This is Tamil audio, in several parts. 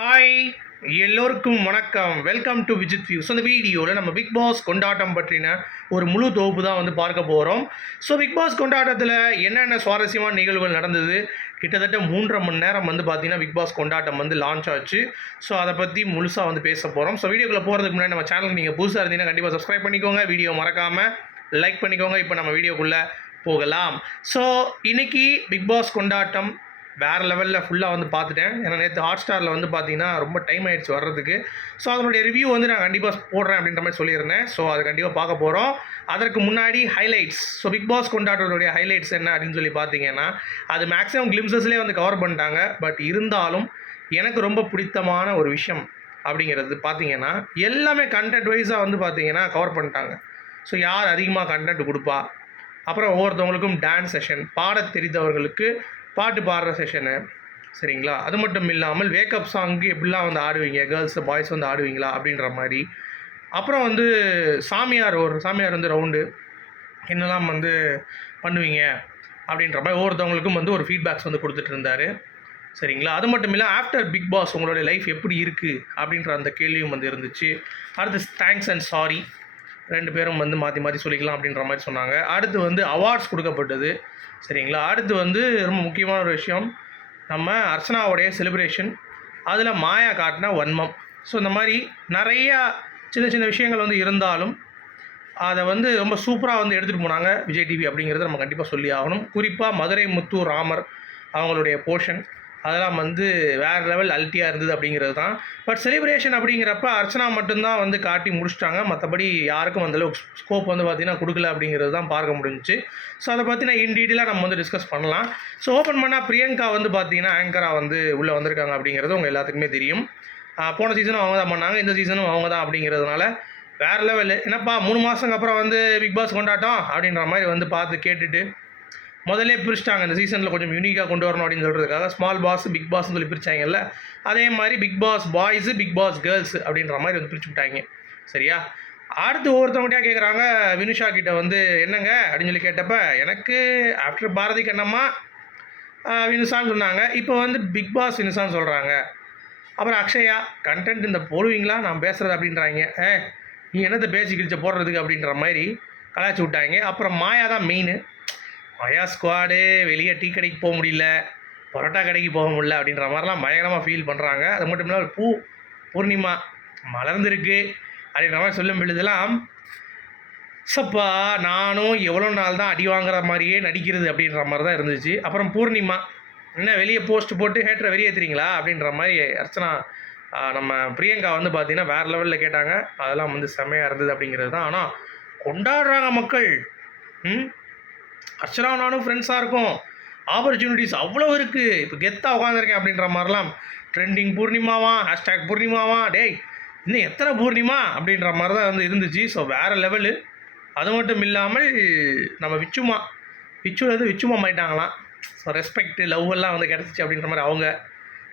ஹாய் எல்லோருக்கும் வணக்கம். Welcome to Vijith views so வீடியோவில் நம்ம பிக் பாஸ் கொண்டாட்டம் பற்றின ஒரு முழு தொகுப்பு தான் வந்து பார்க்க போகிறோம் ஸோ பிக் பாஸ் கொண்டாட்டத்தில் என்னென்ன சுவாரஸ்யமான நிகழ்வுகள் நடந்தது? கிட்டத்தட்ட மூன்றரை மணி நேரம் வந்து பார்த்தீங்கன்னா பிக் பாஸ் கொண்டாட்டம் வந்து லான்ச் ஆச்சு. ஸோ அதை பற்றி முழுசாக வந்து பேச போகிறோம் ஸோ வீடியோக்குள்ளே போகிறதுக்கு முன்னாடி நம்ம சேனலுக்கு நீங்கள் புதுசாக இருந்தீங்கன்னா கண்டிப்பாக சப்ஸ்கிரைப் பண்ணிக்கோங்க. வீடியோ மறக்காமல் லைக் பண்ணிக்கோங்க. இப்போ நம்ம வீடியோக்குள்ளே போகலாம். ஸோ இன்றைக்கி பிக் பாஸ் கொண்டாட்டம் வேறு லெவலில் ஃபுல்லாக வந்து பார்த்துட்டேன். ஏன்னா நேற்று ஹாட் ஸ்டாரில் வந்து பார்த்தீங்கன்னா ரொம்ப டைம் ஆகிடுச்சு வர்றதுக்கு. ஸோ அதனுடைய ரிவ்யூ வந்து நான் கண்டிப்பாக போடுறேன் அப்படின்ற மாதிரி சொல்லியிருந்தேன். ஸோ அது கண்டிப்பாக பார்க்க போகிறோம் அதற்கு முன்னாடி ஹைலைட்ஸ் ஸோ பிக் பாஸ் கொண்டாடுறதுடைய ஹைலைட்ஸ் என்ன அப்படின்னு சொல்லி பார்த்தீங்கன்னா அது மேக்ஸிமம் கிளிம்சஸ்லேயே வந்து கவர் பண்ணிட்டாங்க. பட் இருந்தாலும் எனக்கு ரொம்ப பிடித்தமான ஒரு விஷயம் அப்படிங்கிறது பார்த்தீங்கன்னா எல்லாமே கண்டென்ட் வைஸாக வந்து பார்த்தீங்கன்னா கவர் பண்ணிட்டாங்க. ஸோ யார் அதிகமாக கண்டென்ட் கொடுப்பா? அப்புறம் ஒவ்வொருத்தவங்களுக்கும் டான்ஸ் செஷன் பாடத் தெரிந்தவர்களுக்கு பாட்டு பாடுற செஷனு சரிங்களா? அது மட்டும் இல்லாமல் வேக்கப் சாங்க்கு எப்படிலாம் வந்து ஆடுவீங்க? கேர்ள்ஸ் பாய்ஸ் வந்து ஆடுவீங்களா? அப்படின்ற மாதிரி. அப்புறம் வந்து சாமியார் ஒரு சாமியார் வந்து ரவுண்டு என்னெல்லாம் வந்து பண்ணுவீங்க? அப்படின்ற மாதிரி ஒவ்வொருத்தவங்களுக்கும் வந்து ஒரு ஃபீட்பேக்ஸ் வந்து கொடுத்துட்டு இருந்தார். சரிங்களா? அது மட்டும் இல்லை ஆஃப்டர் பிக் பாஸ் உங்களுடைய லைஃப் எப்படி இருக்குது அப்படின்ற அந்த கேள்வியும் வந்து இருந்துச்சு. அடுத்து தேங்க்ஸ் அண்ட் சாரி ரெண்டு பேரும் வந்து மாற்றி மாற்றி சொல்லிக்கலாம் அப்படின்ற மாதிரி சொன்னாங்க. அடுத்து வந்து அவார்ட்ஸ் கொடுக்கப்பட்டது. சரிங்களா? அடுத்து வந்து ரொம்ப முக்கியமான ஒரு விஷயம். நம்ம அர்ச்சனாவுடைய செலிப்ரேஷன் அதில் மாயா காட்டின வன்மம். ஸோ இந்த மாதிரி நிறையா சின்ன சின்ன விஷயங்கள் வந்து இருந்தாலும் அதை வந்து ரொம்ப சூப்பராக வந்து எடுத்துகிட்டு போனாங்க விஜய் டிவி அப்படிங்கிறத நம்ம கண்டிப்பாக சொல்லி ஆகணும். குறிப்பாக மதுரை முத்து ராமர் அவங்களுடைய போர்ஷன் அதெல்லாம் வந்து வேறு லெவல் அல்ட்டியாக இருந்தது அப்படிங்கிறது தான் பட் செலிப்ரேஷன் அப்படிங்கிறப்ப அர்ச்சனா மட்டும்தான் வந்து காட்டி முடிச்சிட்டாங்க. மற்றபடி யாருக்கும் அந்தளவுக்கு ஸ்கோப் வந்து பார்த்திங்கன்னா கொடுக்கல அப்படிங்கிறது தான் பார்க்க முடிஞ்சுச்சு. ஸோ அதை பற்றினா இன் டீட்டெயிலாக நம்ம வந்து டிஸ்கஸ் பண்ணலாம். ஸோ ஓப்பன் பண்ணால் பிரியங்கா வந்து பார்த்திங்கன்னா ஆங்கராக வந்து உள்ளே வந்திருக்காங்க அப்படிங்கிறது உங்கள் எல்லாத்துக்குமே தெரியும். போன சீசனும் அவங்க தான் பண்ணாங்க. இந்த சீசனும் அவங்க தான் அப்படிங்கிறதுனால வேறு லெவலு என்னப்பா மூணு மாதத்துக்கு அப்புறம் வந்து பிக் பாஸ் கொண்டாட்டம் அப்படின்ற மாதிரி வந்து பார்த்து கேட்டுட்டு முதல்ல பிரிச்சிட்டாங்க. இந்த சீசனில் கொஞ்சம் யூனிக்காக கொண்டு வரணும் அப்படின்னு சொல்கிறதுக்காக ஸ்மால் பாஸ் பிக் பாஸ்னு சொல்லி பிரிச்சாங்கல்ல. அதே மாதிரி Bigg Boss boys Bigg Boss girls அப்படின்ற மாதிரி வந்து பிரிச்சு விட்டாங்க. சரியா? அடுத்து ஒவ்வொருத்தவங்ககிட்டயா கேட்குறாங்க வினுஷா கிட்ட வந்து என்னங்க அப்படின்னு சொல்லி கேட்டப்ப எனக்கு ஆஃப்டர் பாரதி கண்ணம்மா வினுசான்னு வினுஷான்னு சொன்னாங்க. இப்போ வந்து பிக் பாஸ் வினுசான்னு சொல்கிறாங்க அப்புறம் அக்ஷயா கண்டென்ட் இந்த போடுவீங்களா? நான் பேசுகிறது அப்படின்றாங்க. ஏ நீ என்னத்தை பேசி கிழிச்ச போடுறதுக்கு அப்படின்ற மாதிரி கலாய்ச்சி விட்டாங்க. அப்புறம் மாயா தான் மெயின் மயா ஸ்குவாடு வெளியே டீ கடைக்கு போக முடியல பரோட்டா கடைக்கு போக முடியல அப்படின்ற மாதிரிலாம் பயங்கரமாக ஃபீல் பண்ணுறாங்க அது மட்டும் இல்லாமல் பூ பூர்ணிமா மலர்ந்துருக்கு அப்படின்ற மாதிரி சொல்லும் பொழுதெல்லாம் சப்பா நானும் எவ்வளோ நாள் தான் அடி வாங்குற மாதிரியே நடிக்கிறது அப்படின்ற மாதிரி தான் இருந்துச்சு. அப்புறம் பூர்ணிமா என்ன வெளியே போஸ்ட் போட்டு ஹேட்டரை வெளியேற்றுறீங்களா அப்படின்ற மாதிரி அர்ச்சனா நம்ம பிரியங்கா வந்து பார்த்தீங்கன்னா வேறு லெவலில் கேட்டாங்க. அதெல்லாம் வந்து செம்மையாக இருந்தது அப்படிங்கிறது தான். ஆனால் கொண்டாடுறாங்க மக்கள். ம்? அர்ச்சனா நானும் ஃப்ரெண்ட்ஸாக இருக்கும். ஆப்பர்ச்சுனிட்டிஸ் அவ்வளோ இருக்குது இப்போ கெத்தாக உட்காந்துருக்கேன் அப்படின்ற மாதிரிலாம் ட்ரெண்டிங் பூர்ணிமாவா? ஹேஷ்டேக் பூர்ணிமாவா? டேய் இன்னும் எத்தனை பூர்ணிமா? அப்படின்ற மாதிரி தான் வந்து இருந்துச்சு. ஸோ வேறு லெவலு அது மட்டும் இல்லாமல் நம்ம விச்சுமா விச்சுவில் வந்து விச்சுமா மாயிட்டாங்களாம் ஸோ ரெஸ்பெக்ட் லவ் எல்லாம் வந்து கிடச்சிச்சு அப்படின்ற மாதிரி அவங்க.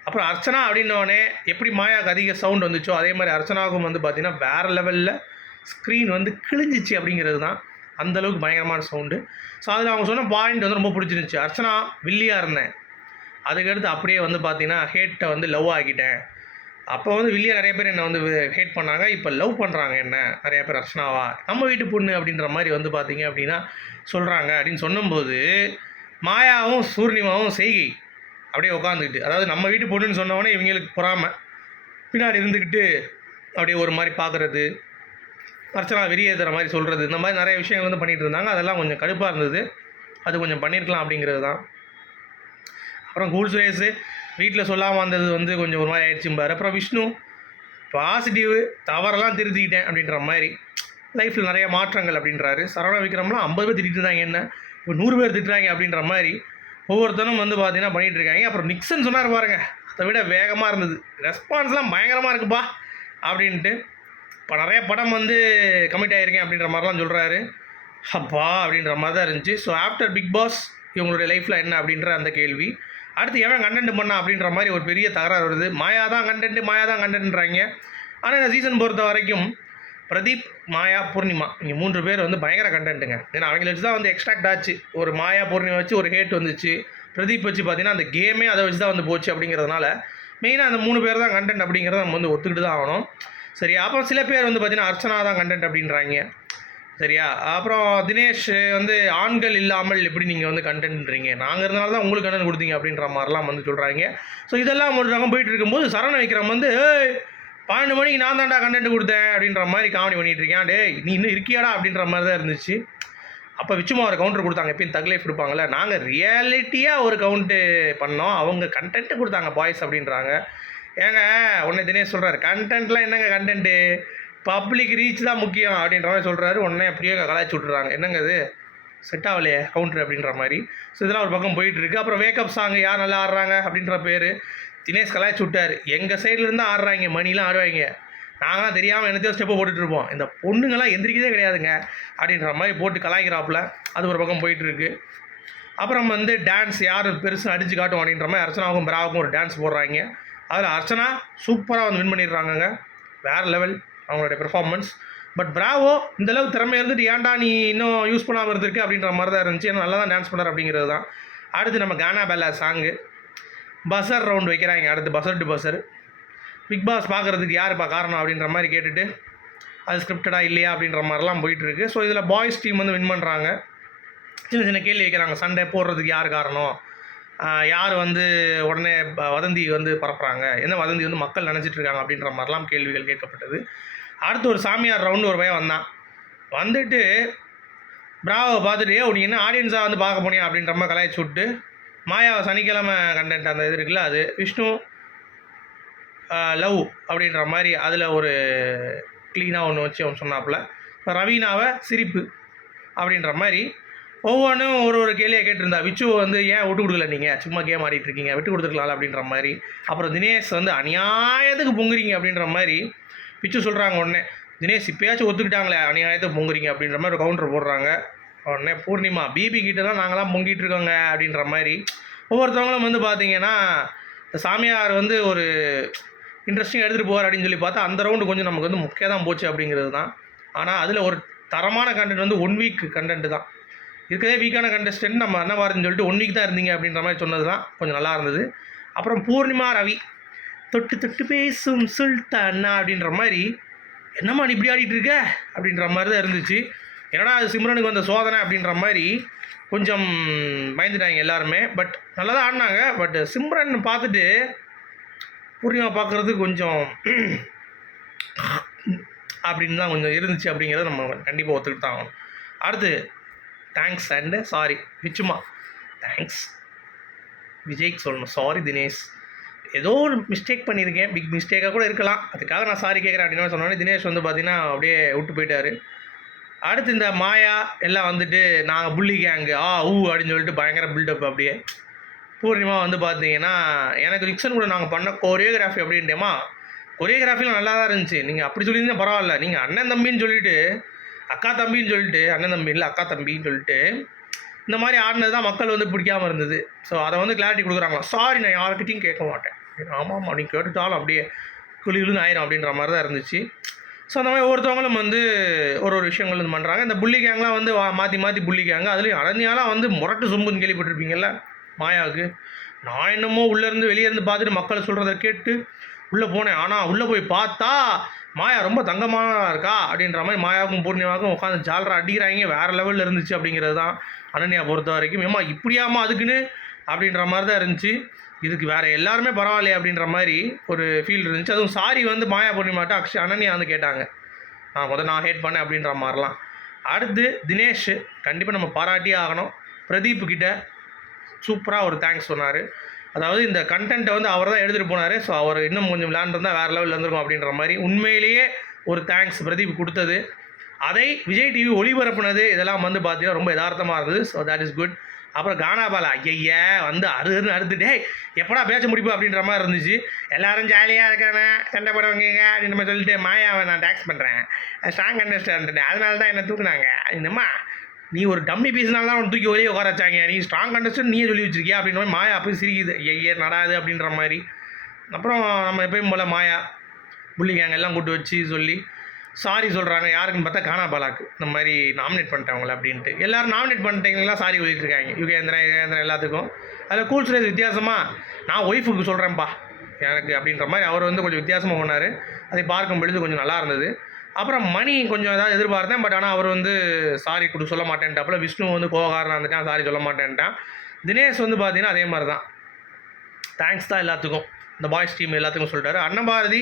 அப்புறம் அர்ச்சனா அப்படின்னோடனே எப்படி மாயாவுக்கு அதிக சவுண்ட் வந்துச்சோ அதே மாதிரி அர்ச்சனாவுக்கும் வந்து பார்த்திங்கன்னா வேறு லெவலில் ஸ்க்ரீன் வந்து கிழிஞ்சிச்சு அப்படிங்கிறது தான் அந்தளவுக்கு பயங்கரமான சவுண்டு ஸோ அதில் அவங்க சொன்ன பாயிண்ட் வந்து ரொம்ப பிடிச்சிருந்துச்சு. அர்ச்சனா வில்லியாக இருந்தேன். அதுக்கடுத்து அப்படியே வந்து பார்த்தீங்கன்னா ஹேட்டை வந்து லவ் ஆகிட்டேன் அப்போ வந்து வில்லியா நிறைய பேர் என்னை வந்து ஹேட் பண்ணாங்க. இப்போ லவ் பண்ணுறாங்க என்ன? நிறைய பேர் அர்ச்சனாவா? நம்ம வீட்டு பொண்ணு அப்படின்ற மாதிரி வந்து பார்த்தீங்க அப்படின்னா சொல்கிறாங்க அப்படின்னு சொன்னும்போது மாயாவும் சூர்ணிமாவும் செய்கை அப்படியே உட்காந்துக்கிட்டு அதாவது நம்ம வீட்டு பொண்ணுன்னு சொன்னவொடனே இவங்களுக்கு பொறாமல் பின்னாடி இருந்துக்கிட்டு அப்படியே ஒரு மாதிரி பார்க்குறது அர்ச்சனா வெளியேற்றுற மாதிரி சொல்கிறது இந்த மாதிரி நிறைய விஷயங்கள் வந்து பண்ணிகிட்டு இருந்தாங்க. அதெல்லாம் கொஞ்சம் கடுப்பாக இருந்தது. அது கொஞ்சம் பண்ணியிருக்கலாம் அப்படிங்கிறது தான். அப்புறம் கூல் சுரேஷு வீட்டில் சொல்லாமல் வந்தது வந்து கொஞ்சம் ஒரு மாதிரி ஆயிடுச்சும்பார் அப்புறம் விஷ்ணு பாசிட்டிவ் தவறெல்லாம் திருத்திக்கிட்டேன் அப்படின்ற மாதிரி. லைஃப்பில் நிறைய மாற்றங்கள் அப்படின்றாரு. சரவண விக்ரம்லாம் ஐம்பது பேர் திட்டிருந்தாங்க என்ன? இப்போ நூறு பேர் திட்டுறாங்க அப்படின்ற மாதிரி ஒவ்வொருத்தனும் வந்து பார்த்தீங்கன்னா பண்ணிகிட்டு இருக்காங்க. அப்புறம் நிக்சன் சொன்னார் பாருங்க. அதை விட வேகமாக இருந்தது ரெஸ்பான்ஸ்லாம் பயங்கரமாக இருக்குப்பா அப்படின்ட்டு இப்போ நிறைய படம் வந்து கமிட் ஆகிருக்கேன் அப்படின்ற மாதிரிலாம் சொல்கிறாரு அப்பா அப்படின்ற மாதிரி தான் இருந்துச்சு. ஸோ ஆஃப்டர் பிக் பாஸ் இவங்களுடைய லைஃப்பில் என்ன அப்படின்ற அந்த கேள்வி. அடுத்து எவன் கண்டென்ட் பண்ணா அப்படின்ற மாதிரி ஒரு பெரிய தகராறு வருது. மாயா தான் கண்டென்ட் மாயா தான் கண்டென்ட்ன்றாங்க ஆனால் இந்த சீசன் பொறுத்த வரைக்கும் பிரதீப் மாயா பூர்ணிமா இங்கே மூன்று பேர் வந்து பயங்கர கண்டென்ட்டுங்க ஏன்னா அவங்கள வச்சு தான் வந்து எக்ஸ்ட்ராக்ட் ஆச்சு. ஒரு மாயா பூர்ணிமா வச்சு ஒரு ஹேட் வந்துச்சு. பிரதீப் வச்சு பார்த்தீங்கன்னா அந்த கேமே அதை வச்சு தான் வந்து போச்சு அப்படிங்கிறதுனால மெயினாக அந்த மூணு பேர் தான் கண்டென்ட் அப்படிங்கிறத நம்ம வந்து ஒத்துக்கிட்டு தான் ஆகணும். சரியா? அப்புறம் சில பேர் வந்து பார்த்தீங்கன்னா அர்ச்சனா தான் கண்டென்ட் அப்படின்றாங்க. சரியா? அப்புறம் தினேஷ் வந்து ஆண்கள் இல்லாமல் எப்படி நீங்கள் வந்து கண்டென்ட்ன்றீங்க நாங்கள் இருந்தனால தான் உங்களுக்கு கண்டென்ட் கொடுத்தீங்க அப்படின்ற மாதிரிலாம் வந்து சொல்கிறாங்க ஸோ இதெல்லாம் ஒரு ரகம் போயிட்டு இருக்கும்போது சரண வைக்கிறவன் வந்து ஏய் பன்னெண்டு மணிக்கு நான் தாண்டா கண்டென்ட் கொடுத்தேன் அப்படின்ற மாதிரி காமெடி பண்ணிட்டு இருக்கேன் டே நீ இன்னும் இருக்கியாடா? அப்படின்ற மாதிரி தான் இருந்துச்சு. அப்போ விச்சுமா ஒரு கவுண்டர் கொடுத்தாங்க. எப்பயும் தக்லைஃப் கொடுப்பாங்கல்ல? நாங்கள் ரியாலிட்டியாக ஒரு கவுண்ட்டு பண்ணோம். அவங்க கண்டென்ட்டு கொடுத்தாங்க பாய்ஸ் அப்படின்றாங்க. ஏங்க உடனே தினேஷ் சொல்கிறாரு கண்டென்ட்லாம் என்னங்க கண்டென்ட்டு பப்ளிக் ரீச் தான் முக்கியம் அப்படின்ற மாதிரி சொல்கிறாரு உடனே அப்படியே கலாய்ச்சி விட்றாங்க என்னங்க இது? செட் ஆகலையே கவுண்டர் அப்படின்ற மாதிரி. ஸோ இதெல்லாம் ஒரு பக்கம் போயிட்டுருக்கு. அப்புறம் வேக்கப் சாங் யார் நல்லா ஆடுறாங்க? அப்படின்ற பேர். தினேஷ் கலாய்ச்சி விட்டார். எங்கள் சைட்லேருந்து ஆடுறாங்க மணிலாம் ஆடுவாங்க. நாங்களாம் தெரியாமல் என்னத்தையோ ஸ்டெப்பை போட்டுட்ருப்போம் இந்த பொண்ணுங்களாம் எந்திரிக்கதே கிடையாதுங்க அப்படின்ற மாதிரி போட்டு கலாய்க்கிறாப்புல. அது ஒரு பக்கம் போயிட்டுருக்கு. அப்புறம் வந்து டான்ஸ் யார் பெருசு அடிச்சு காட்டும் அப்படின்ற மாதிரி அர்ச்சனாவுக்கும் பிராவுக்கும் ஒரு டான்ஸ் போடுறாங்க. அதில் அர்ச்சனா சூப்பராக வந்து வின் பண்ணிடுறாங்கங்க. வேறு லெவல் அவங்களுடைய பெர்ஃபார்மன்ஸ் பட் பிராவோ இந்தளவு திறமை இருந்துட்டு ஏன்டா நீ இன்னும் யூஸ் பண்ணாமல் இருந்திருக்கு? அப்படின்ற மாதிரி தான் இருந்துச்சு. ஏன்னா நல்லா தான் டான்ஸ் பண்ணார் அப்படிங்கிறது தான். அடுத்து நம்ம கானா பேலா சாங்கு பஸர் ரவுண்ட் வைக்கிறாங்க. அடுத்து buzzer to buzzer Bigg Boss பார்க்குறதுக்கு யாருப்பா காரணம் அப்படின்ற மாதிரி கேட்டுட்டு அது ஸ்கிரிப்டடாக இல்லையா? அப்படின்ற மாதிரிலாம் போயிட்டுருக்கு. ஸோ இதில் பாய்ஸ் டீம் வந்து வின் பண்ணுறாங்க சின்ன சின்ன கேள்வி வைக்கிறாங்க சண்டை போடுறதுக்கு யார் காரணம்? யார் வந்து உடனே வதந்தி வந்து பரப்புகிறாங்க என்ன வதந்தி வந்து மக்கள் நினச்சிட்டு இருக்காங்க அப்படின்ற மாதிரிலாம் கேள்விகள் கேட்கப்பட்டது. அடுத்து ஒரு சாமியார் ரவுண்டு ஒரு பையன் வந்தான். வந்துட்டு பிராவை பார்த்துட்டு "ஏய், நீ என்ன ஆடியன்ஸாக வந்து பார்க்க போனியா? அப்படின்ற மாதிரி கலாய்ச்சி விட்டு மாயாவை சனிக்கிழமை கண்டென்ட் அந்த இது இருக்குல்ல அது விஷ்ணு லவ் அப்படின்ற மாதிரி அதில் ஒரு க்ளீனாக ஒன்று வச்சு அவன் சொன்னாப்புல. இப்போ ரவீனாவை சிரிப்பு அப்படின்ற மாதிரி ஒவ்வொன்றும் ஒரு ஒரு கேள்வியை கேட்டிருந்தா விச்சு வந்து ஏன் விட்டு கொடுக்கல நீங்கள் சும்மா கேம் ஆடிட்டு இருக்கீங்க. விட்டு கொடுத்துருக்கலாம் அப்படின்ற மாதிரி. அப்புறம் தினேஷ் வந்து அநியாயத்துக்கு பொங்குறீங்க அப்படின்ற மாதிரி பிச்சு சொல்கிறாங்க உடனே. தினேஷ் இப்பயாச்சும் ஒத்துக்கிட்டாங்களே அநியாயத்துக்கு பொங்குறீங்க அப்படின்ற மாதிரி ஒரு கவுண்டர் போடுறாங்க. உடனே பூர்ணிமா பிபி கிட்ட தான் நாங்களாம் பொங்கிட்டு இருக்கோங்க அப்படின்ற மாதிரி. ஒவ்வொருத்தவங்களும் வந்து பார்த்தீங்கன்னா சாமியார் வந்து ஒரு இன்ட்ரெஸ்டிங் எடுத்துகிட்டு போவார் அப்படின்னு சொல்லி பார்த்தா அந்த ரவுண்டு கொஞ்சம் நமக்கு வந்து முக்கியம் தான் போச்சு அப்படிங்கிறது தான். ஆனால் அதில் ஒரு தரமான கண்டென்ட் வந்து ஒன் வீக் கண்டென்ட் தான். இருக்கிறதே வீக்கான கண்டஸ்டன்ட் நம்ம என்ன வாருன்னு சொல்லிட்டு ஒன் வீக் தான் இருந்தீங்க அப்படின்ற மாதிரி சொன்னது தான் கொஞ்சம் நல்லா இருந்தது. அப்புறம் பூர்ணிமா ரவி. தொட்டு தொட்டு பேசும் சுல்தானா அப்படின்ற மாதிரி என்னம்மா நீ இப்படி ஆடிட்டு இருக்க? அப்படின்ற மாதிரி தான் இருந்துச்சு. என்னடா அது சிம்ரனுக்கு வந்த சோதனை? அப்படின்ற மாதிரி கொஞ்சம் பயந்துட்டாங்க எல்லாருமே. பட் நல்லா தான் ஆடினாங்க. பட் சிம்ரன் பார்த்துட்டு பூர்ணிமா பார்க்குறது கொஞ்சம் அப்படின்னு தான் கொஞ்சம் இருந்துச்சு அப்படிங்கிறத நம்ம கண்டிப்பாக ஒத்துக்கிட்டு தான் ஆகணும். அடுத்து தேங்க்ஸ் அண்டு சாரி விச்சுமா தேங்க்ஸ் விஜய்க்கு சொல்லணும். சாரி தினேஷ். ஏதோ ஒரு மிஸ்டேக் பண்ணியிருக்கேன். பிக் மிஸ்டேக்காக கூட இருக்கலாம். அதுக்காக நான் சாரி கேட்குறேன் அப்படின்னு சொன்னோன்னே தினேஷ் வந்து பார்த்தீங்கன்னா அப்படியே விட்டு போயிட்டாரு. அடுத்து இந்த மாயா எல்லாம் வந்துட்டு நாங்கள் புள்ளி கேங்கு ஆ ஊ அப்படின்னு சொல்லிட்டு பயங்கர பில்டப் அப்படியே. பூர்ணிமா வந்து பார்த்தீங்கன்னா எனக்கு ரிக்ஷன் கூட நாங்கள் பண்ண கொரியோகிராஃபி அப்படின்ட்டேமா கொரியோகிராஃபிலாம் நல்லா தான் இருந்துச்சு. நீங்கள் அப்படி சொல்லியிருந்தா பரவாயில்ல. நீங்கள் அண்ணன் தம்பின்னு சொல்லிட்டு அக்கா தம்பின்னு சொல்லிட்டு அண்ணன் தம்பி இல்லை அக்கா தம்பின்னு சொல்லிட்டு இந்த மாதிரி ஆடினது தான் மக்கள் வந்து பிடிக்காம இருந்தது. ஸோ அதை வந்து கிளாரிட்டி கொடுக்குறாங்களா? சாரி நான் யார்கிட்டையும் கேட்க மாட்டேன். ஆமாம் நீ கேட்டுட்டாலும் அப்படியே குழி ஆயிரும் அப்படின்ற மாதிரி தான் இருந்துச்சு. ஸோ அந்த மாதிரி ஒவ்வொருத்தவங்களும் வந்து ஒரு ஒரு விஷயங்கள் வந்து பண்ணுறாங்க இந்த புள்ளி கேங்லாம் வந்து வா- மாற்றி மாற்றி புள்ளி கேங்க அதுலேயும் அனன்யாலாம் வந்து முரட்டு சொம்புன்னு கேள்விப்பட்டிருப்பீங்கல்ல? மாயாவுக்கு. நான் என்னமோ உள்ளேருந்து வெளியே இருந்து பார்த்துட்டு மக்களை சொல்கிறத கேட்டு உள்ளே போனேன். ஆனால் உள்ளே போய் பார்த்தா மாயா ரொம்ப தங்கமாக இருக்கா? அப்படின்ற மாதிரி மாயாவுக்கும் பூர்ணிமாவுக்கும் உட்காந்து ஜாலரா அடிக்கிறாங்க. வேறு லெவலில் இருந்துச்சு அப்படிங்கிறது தான் அனன்யா பொறுத்த வரைக்கும். ஏமா இப்படியாமா அதுக்குன்னு? அப்படின்ற மாதிரி தான் இருந்துச்சு. இதுக்கு வேறு எல்லாருமே பரவாயில்லையே அப்படின்ற மாதிரி ஒரு ஃபீல் இருந்துச்சு. அதுவும் சாரி வந்து மாயா பூர்ணிமாட்ட அக்ஷ அனன்யா வந்து கேட்டாங்க. நான் முதல் நான் ஹேட் பண்ணேன் அப்படின்ற மாதிரிலாம். அடுத்து தினேஷ். கண்டிப்பாக நம்ம பாராட்டியே ஆகணும். பிரதீப் கிட்ட சூப்பராக ஒரு தேங்க்ஸ் சொன்னார். அதாவது இந்த கண்டென்ட்டை வந்து அவர் தான் எடுத்துகிட்டு போனார். ஸோ அவர் இன்னும் கொஞ்சம் விளாண்டு இருந்தால் வேறு லெவலில் இருந்திருக்கும் அப்படின்ற மாதிரி உண்மையிலேயே ஒரு தேங்க்ஸ் பிரதீப் கொடுத்தது. அதை விஜய் டிவி ஒளிபரப்புனது இதெல்லாம் வந்து பார்த்தீங்கன்னா ரொம்ப யதார்த்தமாக இருந்தது. ஸோ தட் இஸ் குட் அப்புறம் கானாபாலா ஐயா வந்து அருன்னு அறுத்துட்டே எப்படா பேச முடிப்பு? அப்படின்ற மாதிரி இருந்துச்சு. எல்லாரும் ஜாலியாக இருக்காங்க சண்டை போடுவாங்க அப்படின்ற மாதிரி சொல்லிட்டு மாயாவை நான் டேக்ஸ் பண்ணுறேன் ஸ்ட்ராங் கண்டஸ்டன்ட் அதனால தான் என்னை தூக்குனாங்க. என்னம்மா நீ ஒரு டம்மி பீஸ்னால தான் தூக்கி ஒரே உட்கார வச்சாங்க. நீ ஸ்ட்ராங் கண்டஸ்டன் நீயே சொல்லி வச்சிருக்கியா? அப்படின்ற மாதிரி மாயா அப்போ சிரிக்குது. ஐயே நடாது அப்படின்ற மாதிரி. அப்புறம் நம்ம எப்பயும் போல் மாயா புள்ளிங்க எல்லாம் கூட்டு வச்சு சொல்லி சாரி சொல்கிறாங்க யாருக்குன்னு பார்த்தா கானாபாலாக்கு இந்த மாதிரி நாமினேட் பண்ணிட்டவங்கள அப்படின்ட்டு. எல்லாரும் நாமினேட் பண்ணிட்டீங்களா? சாரி சொல்லிட்டு இருக்காங்க யுகேந்திரன் யுகேந்திரன் எல்லாத்துக்கும். அதில் கூல் சுரேஷ் வித்தியாசமாக நான் ஒய்ஃபுக்கு சொல்கிறேன்ப்பா எனக்கு அப்படின்ற மாதிரி அவர் வந்து கொஞ்சம் வித்தியாசமாக பண்ணார் அதை பார்க்கும் பொழுது கொஞ்சம் நல்லா இருந்தது. அப்புறம் மணி கொஞ்சம் ஏதாவது எதிர்பார்த்தேன் பட் ஆனால் அவர் வந்து சாரி கொடு சொல்ல மாட்டேன்ட்டாப்புல. விஷ்ணு வந்து கோகாரனாக இருந்துட்டான் சாரி சொல்ல மாட்டேன்ட்டான். தினேஷ் வந்து பார்த்தீங்கன்னா அதே மாதிரி தான் தேங்க்ஸ் தான் எல்லாத்துக்கும். இந்த பாய்ஸ் டீம் எல்லாத்துக்கும் சொல்லிட்டாரு. அன்னபாரதி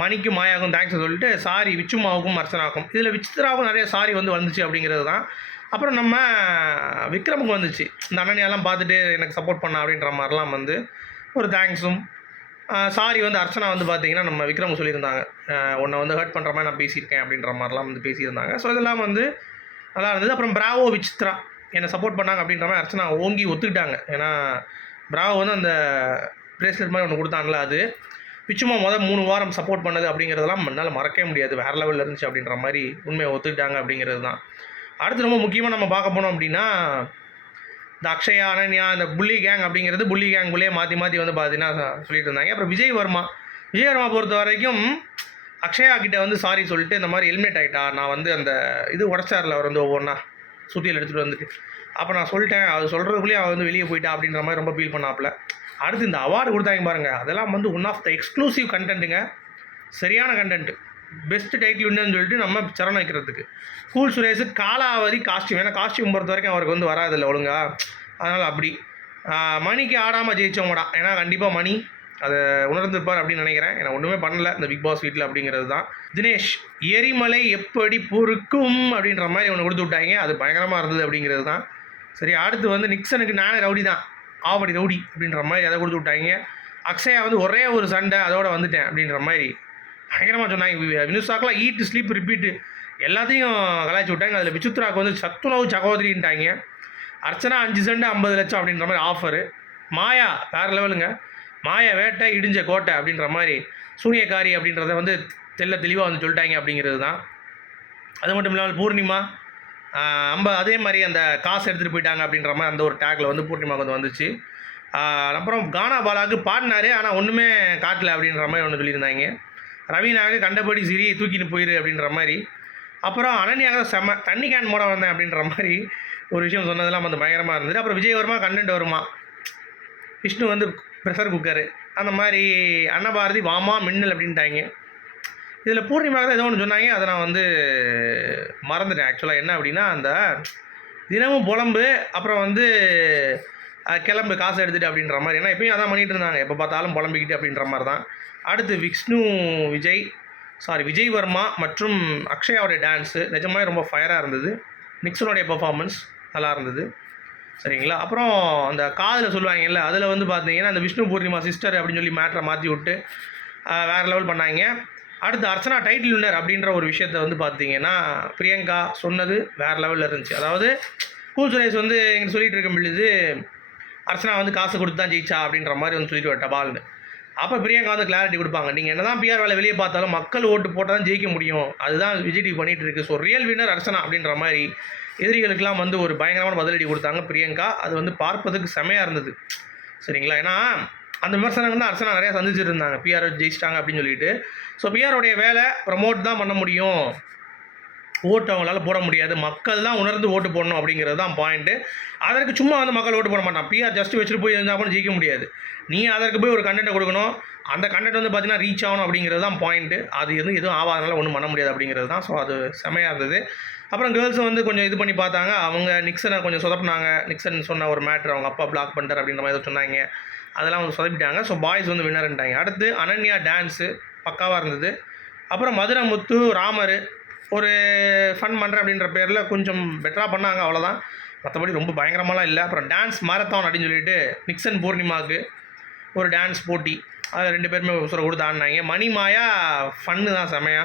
மணிக்கு மாயாவுக்கும் தேங்க்ஸ் சொல்லிட்டு சாரி விச்சுமாவுக்கும் அர்ச்சனாவுக்கும் இதில் விசித்ராவுக்கும் நிறைய சாரி வந்து வந்துச்சு அப்படிங்கிறது தான் அப்புறம் நம்ம விக்ரமுக்கு வந்துச்சு. இந்த அண்ணனையெல்லாம் பார்த்துட்டு எனக்கு சப்போர்ட் பண்ண அப்படின்ற மாதிரிலாம் வந்து ஒரு தேங்க்ஸும் சாரி வந்து அர்ச்சனா வந்து பார்த்தீங்கன்னா நம்ம விக்ரம் சொல்லியிருந்தாங்க. உன்னை வந்து ஹர்ட் பண்ணுற மாதிரி நான் பேசியிருக்கேன் அப்படின்ற மாதிரிலாம் வந்து பேசியிருந்தாங்க. ஸோ இதெல்லாம் வந்து நல்லா இருந்தது. அப்புறம் பிராவோ விசித்ரா என்னை சப்போர்ட் பண்ணாங்க அப்படின்ற மாதிரி அர்ச்சனா ஓங்கி ஒத்துக்கிட்டாங்க. ஏன்னா பிராவோ வந்து அந்த பிரேஸ்லெட் மாதிரி ஒன்று கொடுத்தாங்களா அது. பிச்சுமா மொதல் மூணு வாரம் சப்போர்ட் பண்ணது அப்படிங்கிறதெல்லாம் என்னால் மறக்கவே முடியாது. வேறு லெவலில் இருந்துச்சு அப்படின்ற மாதிரி உண்மையை ஒத்துக்கிட்டாங்க அப்படிங்கிறது தான். அடுத்து ரொம்ப முக்கியமாக நம்ம பார்க்க போனோம் அப்படின்னா இந்த அக்ஷயா அனன்யா இந்த புள்ளி கேங் அப்படிங்கிறது புள்ளி கேங்குள்ளேயே மாற்றி மாற்றி வந்து பார்த்தீங்கன்னா சொல்லிட்டு இருந்தாங்க. அப்புறம் விஜய் வர்மா. விஜய் வர்மா பொறுத்த வரைக்கும் அக்ஷயா கிட்டே வந்து சாரி சொல்லிட்டு இந்த மாதிரி ஹெல்மெட் ஆகிட்டா நான் வந்து அந்த இது உடச்சாரில் அவர் வந்து ஒவ்வொன்றா சுற்றியில் எடுத்துகிட்டு வந்துட்டு. அப்போ நான் சொல்லிட்டேன். அது சொல்கிறதுக்குள்ளேயே அவன் வந்து வெளியே போயிட்டா அப்படின்ற மாதிரி ரொம்ப ஃபீல் பண்ணாப்புல. அடுத்து இந்த அவார்டு கொடுத்தாங்க பாருங்கள் அதெல்லாம் வந்து ஒன் ஆஃப் த எக்ஸ்க்ளூசிவ் கண்டென்ட்டுங்க சரியான கண்டென்ட் பெஸ்ட் டைட்டில் வின்னு சொல்லிட்டு நம்ம சரணம் வைக்கிறதுக்கு. கூல் சுரேஷ் காலாவதி காஸ்டியூம் ஏன்னா காஸ்டியூம் பொறுத்த வரைக்கும் அவருக்கு வந்து வராதில்ல ஒழுங்கா. அதனால் அப்படி. மணிக்கு ஆடாமல் ஜெயிச்சவங்கடா ஏன்னா கண்டிப்பாக மணி அதை உணர்ந்திருப்பார் அப்படின்னு நினைக்கிறேன். ஏன்னா ஒன்றுமே பண்ணல. இந்த பிக் பாஸ் வீட்டில் அப்படிங்கிறது தான். தினேஷ் எரிமலை எப்படி பொறுக்கும் அப்படின்ற மாதிரி ஒன்று கொடுத்து விட்டாங்க. அது பயங்கரமாக இருந்தது அப்படிங்கிறது தான். சரி அடுத்து வந்து நிக்சனுக்கு நானே ரவுடி தான். ஆவடி ரவுடி அப்படின்ற மாதிரி அதை கொடுத்து விட்டாங்க. அக்ஷயா வந்து ஒரே ஒரு சண்டை அதோட வந்துட்டேன் அப்படின்ற மாதிரி பயங்கரமாக சொன்னாங்க. வி- வினுசாக்கெலாம் ஈட்டு ஸ்லீப் ரிப்பீட்டு எல்லாத்தையும் கலாய்ச்சி விட்டாங்க. அதில் விசித்ராக்கு வந்து சத்துணவு சகோதரின்ட்டாங்க. அர்ச்சனா அஞ்சு சென்ட் ஐம்பது லட்சம் அப்படின்ற மாதிரி ஆஃபரு மாயா வேறு லெவலுங்க மாயா வேட்டை இடிஞ்ச கோட்டை அப்படின்ற மாதிரி சூனியக்காரி அப்படின்றத வந்து தெல்ல தெளிவாக வந்து சொல்லிட்டாங்க அப்படிங்கிறது தான். அது மட்டும் இல்லாமல் பூர்ணிமா ஆஹ் அம்ப அதே மாதிரி அந்த காசு எடுத்துகிட்டு போயிட்டாங்க அப்படின்ற மாதிரி அந்த ஒரு டேக்கில் வந்து பூர்ணிமா வந்து வந்துச்சு. அப்புறம் கானா பாலாவுக்கு பாடினாரு ஆனால் ஒன்றுமே காட்டல அப்படின்ற மாதிரி ஒன்று சொல்லியிருந்தாங்க. ரவீனாவுக்கு கண்டபடி சிரி தூக்கின்னு போயிரு அப்படின்ற மாதிரி. அப்புறம் அனன்யாக செம தண்ணி கேன் மூட வந்தேன் அப்படின்ற மாதிரி ஒரு விஷயம் சொன்னதெல்லாம் வந்து பயங்கரமாக இருந்தது. அப்புறம் விஜய் வருமா கண்டென்ட் வருமா? விஷ்ணு வந்து ப்ரெஷர் குக்கரு அந்த மாதிரி அன்னபாரதி வாமா மின்னல் அப்படின்ட்டாங்க. இதில் பூர்ணிமாக தான் ஏதோ ஒன்று சொன்னாங்க. அதை நான் வந்து மறந்துட்டேன். ஆக்சுவலாக என்ன அப்படின்னா அந்த தினமும் புலம்பு அப்புறம் வந்து கிளம்பு காசு எடுத்துகிட்டு அப்படின்ற மாதிரி. ஏன்னா எப்பயும் அதான் பண்ணிகிட்டு இருந்தாங்க. எப்போ பார்த்தாலும் புலம்பிக்கிட்டு அப்படின்ற மாதிரி தான். அடுத்து விஷ்ணு விஜய் சாரி விஜய் வர்மா மற்றும் அக்ஷயாவுடைய டான்ஸு நிஜமாவே ரொம்ப ஃபயராக இருந்தது. நிக்சனுடைய பர்ஃபார்மன்ஸ் நல்லா இருந்தது. சரிங்களா? அப்புறம் அந்த காதில் சொல்லுவாங்கல்ல அதில் வந்து பார்த்தீங்கன்னா அந்த விஷ்ணு பூர்ணிமா சிஸ்டர் அப்படின்னு சொல்லி மேட்ரை மாற்றி விட்டு வேறு வேற லெவல் பண்ணாங்க. அடுத்து அர்ச்சனா டைட்டில் வின்னர் அப்படின்ற ஒரு விஷயத்த வந்து பார்த்தீங்கன்னா பிரியங்கா சொன்னது வேறு லெவலில் இருந்துச்சு. அதாவது கூல் சுரேஷ் வந்து இங்கே சொல்லிகிட்டு இருக்க பொழுது அர்ச்சனா வந்து காசு கொடுத்து தான் ஜெயிச்சா அப்படின்ற மாதிரி வந்து சொல்லிட்டு வர டபால்னு. அப்போ பிரியங்கா வந்து கிளாரிட்டி கொடுப்பாங்க. நீங்கள் என்ன தான் பிஆர் வேலை வெளியே பார்த்தாலும் மக்கள் ஓட்டு போட்டால் தான் ஜெயிக்க முடியும். அதுதான் விஜய் டிவி பண்ணிட்டு இருக்கு. ஸோ ரியல் வின்னர் அர்ச்சனா அப்படின்ற மாதிரி எதிரிகளுக்கெல்லாம் வந்து ஒரு பயங்கரமான பதிலடி கொடுத்தாங்க பிரியங்கா. அது வந்து பார்ப்பதுக்கு செமையாக இருந்தது. சரிங்களா? ஏன்னா அந்த விமர்சனங்கள் தான் அர்ச்சனா நிறையா சந்திச்சுட்டு இருந்தாங்க. பிஆர் ஜெயிச்சிட்டாங்க அப்படின்னு சொல்லிட்டு. ஸோ பிஆருடைய வேலை ப்ரமோட் தான் பண்ண முடியும். ஓட்டு அவங்களால போட முடியாது. மக்கள் தான் உணர்ந்து ஓட்டு போடணும் அப்படிங்கிறது தான் பாயிண்ட்டு அதற்கு சும்மா வந்து மக்கள் ஓட்டு போட மாட்டான் பிஆர் ஜஸ்ட் வச்சுட்டு போய் இருந்தால் கூட ஜெயிக்க முடியாது. நீ அதற்கு போய் ஒரு கண்டென்ட்டை கொடுக்கணும். அந்த கண்டென்ட் வந்து பார்த்தீங்கன்னா ரீச் ஆகணும் அப்படிங்கிறது தான் பாயிண்ட்டு அது எதுவும் எதுவும் ஆகாதனால ஒன்றும் பண்ண முடியாது அப்படிங்கிறது தான். ஸோ அது செமையாக இருந்தது. அப்புறம் கேர்ள்ஸும் வந்து கொஞ்சம் இது பண்ணி பார்த்தாங்க. அவங்க நிக்சனை கொஞ்சம் சொதப்பினாங்க. நிக்சன் சொன்ன ஒரு மேட்ரு அவங்க அப்பா பிளாக் பண்ணிட்டார் அப்படின்ற மாதிரி ஏதோ சொன்னாங்க. அதெல்லாம் வந்து சொதப்பிட்டாங்க. ஸோ பாய்ஸ் வந்து வின்னர்ன்ட்டாங்க அடுத்து அனன்யா டான்ஸு பக்காவாக இருந்தது. அப்புறம் மதுரை முத்து ராமர் ஒரு ஃபன் பண்ணுறேன் அப்படின்ற பேரில் கொஞ்சம் பெட்டராக பண்ணாங்க அவ்வளோதான் மற்றபடி ரொம்ப பயங்கரமாலாம் இல்லை. அப்புறம் டான்ஸ் மாரத்தான் அப்படின்னு சொல்லிட்டு நிக்சன் பூர்ணிமாவுக்கு ஒரு டான்ஸ் போட்டி. அது ரெண்டு பேருமே உசுரை கொடுத்து ஆடினாங்க. மணி மாயா ஃபன்னு தான் செமையா.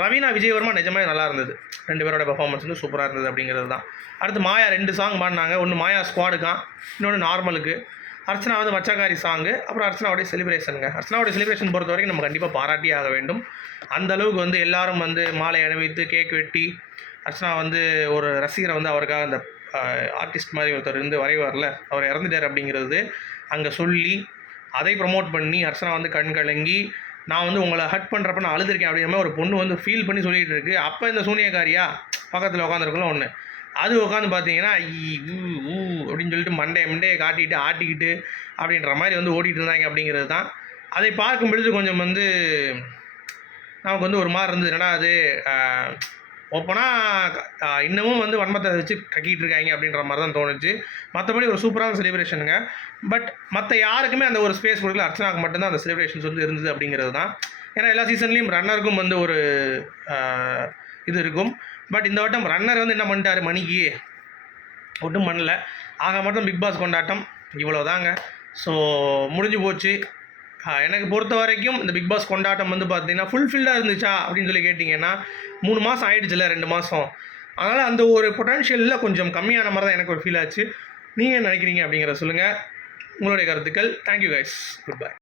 ரவீனா விஜயவர்மா நிஜமே நல்லா இருந்தது. ரெண்டு பேரோட பெர்ஃபார்மன்ஸ் வந்து சூப்பராக இருந்தது அப்படிங்கிறது தான். அடுத்து மாயா ரெண்டு சாங் பாடினாங்க. ஒன்று மாயா ஸ்குவாடுக்கான் இன்னொன்று நார்மலுக்கு அர்ச்சனா வந்து மச்சாக்காரி சாங்கு அப்புறம் அர்ச்சனாவுடைய செலிப்ரேஷனுங்க அர்ச்சனாவுடைய செலிப்ரேஷன் பொறுத்த வரைக்கும் நம்ம கண்டிப்பாக பாராட்டி ஆக வேண்டும். அந்த அளவுக்கு வந்து எல்லாரும் வந்து மாலை அணிவித்து கேக் வெட்டி அர்ச்சனா வந்து ஒரு ரசிகரை வந்து அவருக்காக அந்த ஆர்டிஸ்ட் மாதிரி ஒருத்தர் இருந்து வரைவார்ல அவர் இறந்துட்டார் அப்படிங்கிறது அங்கே சொல்லி அதை ப்ரமோட் பண்ணி அர்ச்சனா வந்து கண் கலங்கி நான் வந்து உங்களை ஹட் பண்ணுறப்ப நான் அழுதுருக்கேன் அப்படிங்கிற மாதிரி ஒரு பொண்ணு வந்து ஃபீல் பண்ணி சொல்லிகிட்டு இருக்கு. அப்போ இந்த சூனியக்காரியா? பக்கத்தில் உட்காந்துருக்கலாம் ஒன்று அது உட்காந்து பார்த்தீங்கன்னா ஐ ஊ ஊ அப்படின்னு சொல்லிட்டு மண்டையை மண்டையை காட்டிக்கிட்டு ஆட்டிக்கிட்டு அப்படின்ற மாதிரி வந்து ஓடிட்டு இருந்தாங்க அப்படிங்கிறது தான். அதை பார்க்கும் பொழுது கொஞ்சம் வந்து நமக்கு வந்து ஒரு மாதிரி இருந்தது. என்னடா அது? ஓப்பனாக இன்னமும் வந்து வன்மத்தை வச்சு கக்கிட்டு இருக்காங்க அப்படின்ற மாதிரி தான் தோணுச்சு. மற்றபடி ஒரு சூப்பரான செலிப்ரேஷனுங்க பட் மற்ற யாருக்குமே அந்த ஒரு ஸ்பேஸ் கொடுக்கல. அர்ச்சனாக்கு மட்டும்தான் அந்த செலிப்ரேஷன்ஸ் வந்து இருந்தது அப்படிங்கிறது தான். ஏன்னா எல்லா சீசன்லேயும் ரன்னருக்கும் வந்து ஒரு இது இருக்கும். பட் இந்த வட்டம் ரன்னர் வந்து என்ன பண்ணிட்டாரு? மணிக்கு ஒன்றும் பண்ணல. ஆக மட்டும் பிக் பாஸ் கொண்டாட்டம். இவ்வளோதாங்க ஸோ முடிஞ்சு போச்சு. எனக்கு பொறுத்த வரைக்கும் இந்த பிக் பாஸ் கொண்டாட்டம் வந்து பார்த்தீங்கன்னா ஃபுல்ஃபில்டாக இருந்துச்சா அப்படின்னு சொல்லி கேட்டிங்கன்னா மூணு மாதம் ஆயிடுச்சுல ரெண்டு மாதம் அதனால் அந்த ஒரு பொட்டன்ஷியலில் கொஞ்சம் கம்மியான மாதிரி தான் எனக்கு ஒரு ஃபீல் ஆச்சு. நீங்கள் என்ன நினைக்கிறீங்க அப்படிங்கிறத சொல்லுங்கள் உங்களுடைய கருத்துக்கள். Thank you guys good bye